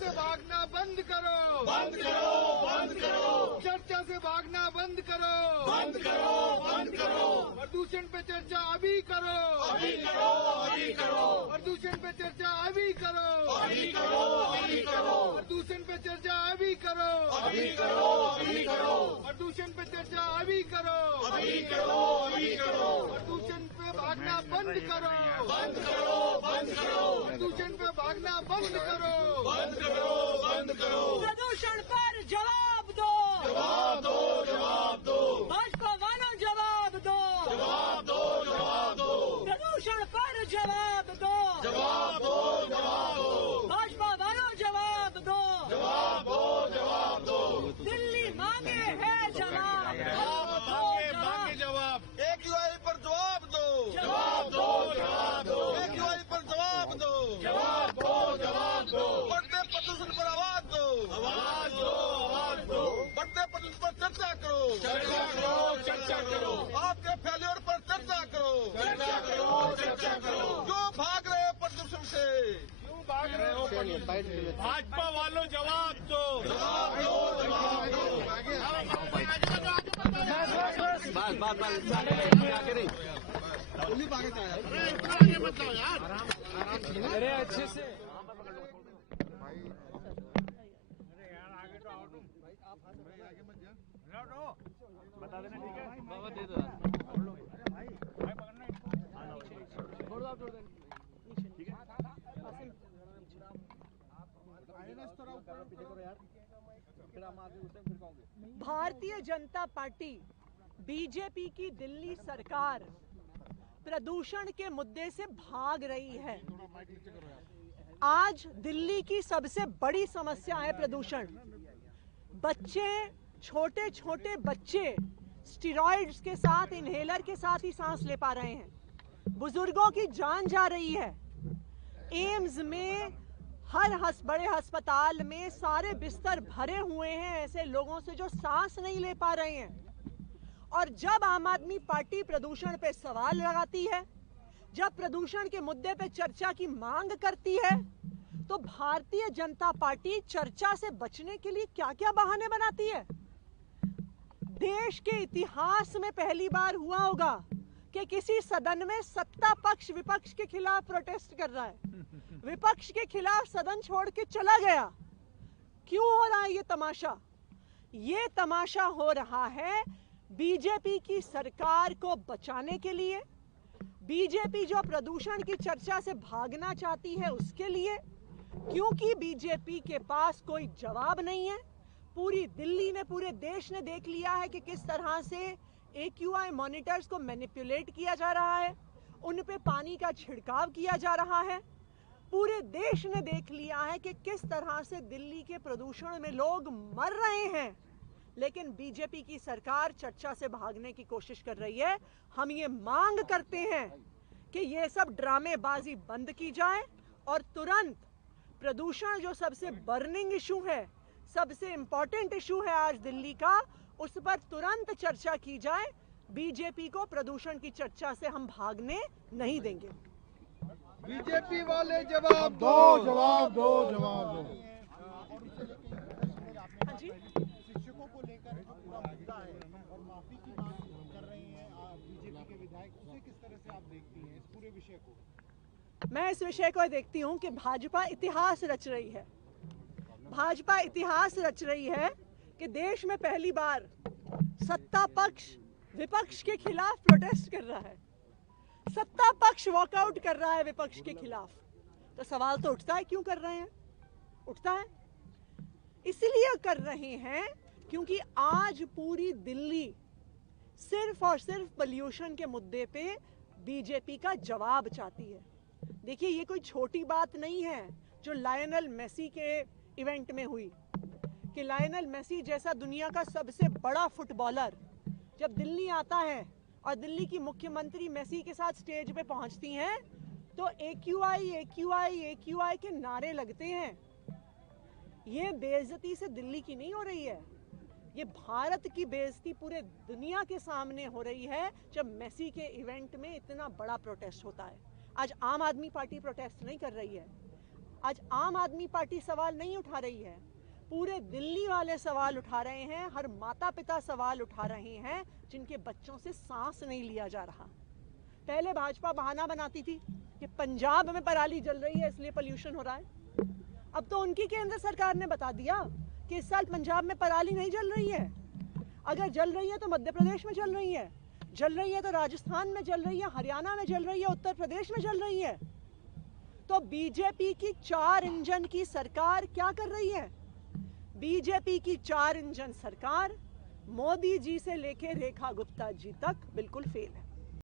से भागना बंद करो, बंद करो, बंद करो, चर्चा से भागना बंद करो, बंद करो, बंद करो, प्रदूषण पे चर्चा अभी करो, अभी करो, अभी करो, प्रदूषण पे चर्चा अभी करो, अभी करो, अभी करो, प्रदूषण पे चर्चा अभी करो, अभी करो, अभी करो, प्रदूषण पे चर्चा अभी करो, अभी करो, अभी करो, प्रदूषण पे भागना बंद करो, बंद करो, बंद करो, प्रदूषण पे भागना बंद करो, बंद करो, बंद करो, प्रदूषण पर जवाब दो, जवाब दो, जवाब दो, भाजपा वालों जवाब दो, जवाब दो, जवाब दो, प्रदूषण पर जवाब दो, जवाब दो, जवाब दो, भाजपा वालों जवाब दो, जवाब दो, जवाब दो, दिल्ली मांगे है जवाब, मांगे जवाब, AQI पर जवाब दो, जवाब दो, जवाब दो, AQI पर जवाब दो, जवाब दो, जवाब दो, बढ़ते प्रदूषण पर आवाज दो, आवाज दो, आवाज दो, बढ़ते प्रदूषण पर चर्चा करो, चर्चा करो, चर्चा करो, आपके फेल्योर पर चर्चा करो, चर्चा करो, चर्चा करो, क्यों भाग रहे हो प्रदूषण से, क्यों भाग रहे हो? भाजपा वालों जवाब दो, जवाब दो, जवाब दो, अरे अच्छे से बता देना, ठीक है बाबा दे दो भाई पकड़ना छोड़ दो, ठीक है भारतीय जनता पार्टी बीजेपी की दिल्ली सरकार प्रदूषण के मुद्दे से भाग रही है। आज दिल्ली की सबसे बड़ी समस्या है प्रदूषण। बच्चे, छोटे छोटे बच्चे स्टेरॉइड्स के साथ, इनहेलर के साथ ही सांस ले पा रहे हैं। बुजुर्गों की जान जा रही है। एम्स में, हर बड़े अस्पताल में सारे बिस्तर भरे हुए हैं ऐसे लोगों से जो सांस नहीं ले पा रहे हैं। और जब आम आदमी पार्टी प्रदूषण पे सवाल लगाती है, जब प्रदूषण के मुद्दे पे चर्चा की मांग करती है, तो भारतीय जनता पार्टी चर्चा से बचने के लिए क्या क्या बहाने बनाती है। देश के इतिहास में पहली बार हुआ होगा कि किसी सदन में सत्ता पक्ष विपक्ष के खिलाफ प्रोटेस्ट कर रहा है, विपक्ष के खिलाफ सदन छोड़ के चला गया। क्यों हो रहा है ये तमाशा? ये तमाशा हो रहा है बीजेपी की सरकार को बचाने के लिए, बीजेपी जो प्रदूषण की चर्चा से भागना चाहती है उसके लिए, क्योंकि बीजेपी के पास कोई जवाब नहीं है। पूरी दिल्ली ने, पूरे देश ने देख लिया है कि किस तरह से AQI मॉनिटर्स को मैनिपुलेट किया जा रहा है, उन पे पानी का छिड़काव किया जा रहा है। पूरे देश ने देख लिया है कि किस तरह से दिल्ली के प्रदूषण में लोग मर रहे हैं, लेकिन बीजेपी की सरकार चर्चा से भागने की कोशिश कर रही है। हम ये मांग करते हैं कि ये सब ड्रामेबाजी बंद की जाए और तुरंत प्रदूषण जो सबसे बर्निंग इशू है, सबसे इंपॉर्टेंट इशू है आज दिल्ली का, उस पर तुरंत चर्चा की जाए। बीजेपी को प्रदूषण की चर्चा से हम भागने नहीं देंगे। बीजेपी वाले जवाब दो, जवाब दो, जवाब दो। हाँ जी, शिक्षकों को लेकर जो पूरा मुद्दा है और माफी की मांग कर रहे हैं बीजेपी के विधायक, उसे किस तरह से आप देखती हैं इस पूरे विषय को? मैं इस विषय को देखती हूँ कि भाजपा इतिहास रच रही है। भाजपा इतिहास रच रही है कि देश में पहली बार सत्ता पक्ष विपक्ष के खिलाफ प्रोटेस्ट कर रहा है, सत्ता पक्ष वॉकआउट कर रहा है विपक्ष के खिलाफ। तो सवाल तो उठता है, क्यों कर रहे हैं? उठता है इसलिए कर रहे हैं क्योंकि आज पूरी दिल्ली सिर्फ और सिर्फ पोल्यूशन के मुद्दे पे बीजेपी का जवाब चाहती है। देखिए, ये कोई छोटी बात नहीं है जो लायनल मेसी के इवेंट में हुई, कि लायनल मेसी जैसा दुनिया का सबसे बड़ा फुटबॉलर जब दिल्ली आता है और दिल्ली की मुख्यमंत्री मेसी के साथ स्टेज पे पहुंचती हैं, तो AQI AQI AQI के नारे लगते हैं। ये बेइज्जती से दिल्ली की नहीं हो रही है, ये भारत की बेइज्जती पूरे दुनिया के सामने हो रही है जब मेसी के इवेंट में इतना बड़ा प्रोटेस्ट होता है। आज आम आदमी पार्टी प्रोटेस्ट नहीं कर रही है, आज आम आदमी पार्टी सवाल नहीं उठा रही है, पूरे दिल्ली वाले सवाल उठा रहे हैं, हर माता पिता सवाल उठा रहे हैं जिनके बच्चों से सांस नहीं लिया जा रहा। पहले भाजपा बहाना बनाती थी कि पंजाब में पराली जल रही है इसलिए पोल्यूशन हो रहा है। अब तो उनकी केंद्र सरकार ने बता दिया कि इस साल पंजाब में पराली नहीं जल रही है। अगर जल रही है तो मध्य प्रदेश में जल रही है, जल रही है तो राजस्थान में जल रही है, हरियाणा में जल रही है, उत्तर प्रदेश में जल रही है। तो बीजेपी की 4 इंजन की सरकार क्या कर रही है? बीजेपी की 4 इंजन सरकार मोदी जी से लेके रेखा गुप्ता जी तक बिल्कुल फेल है।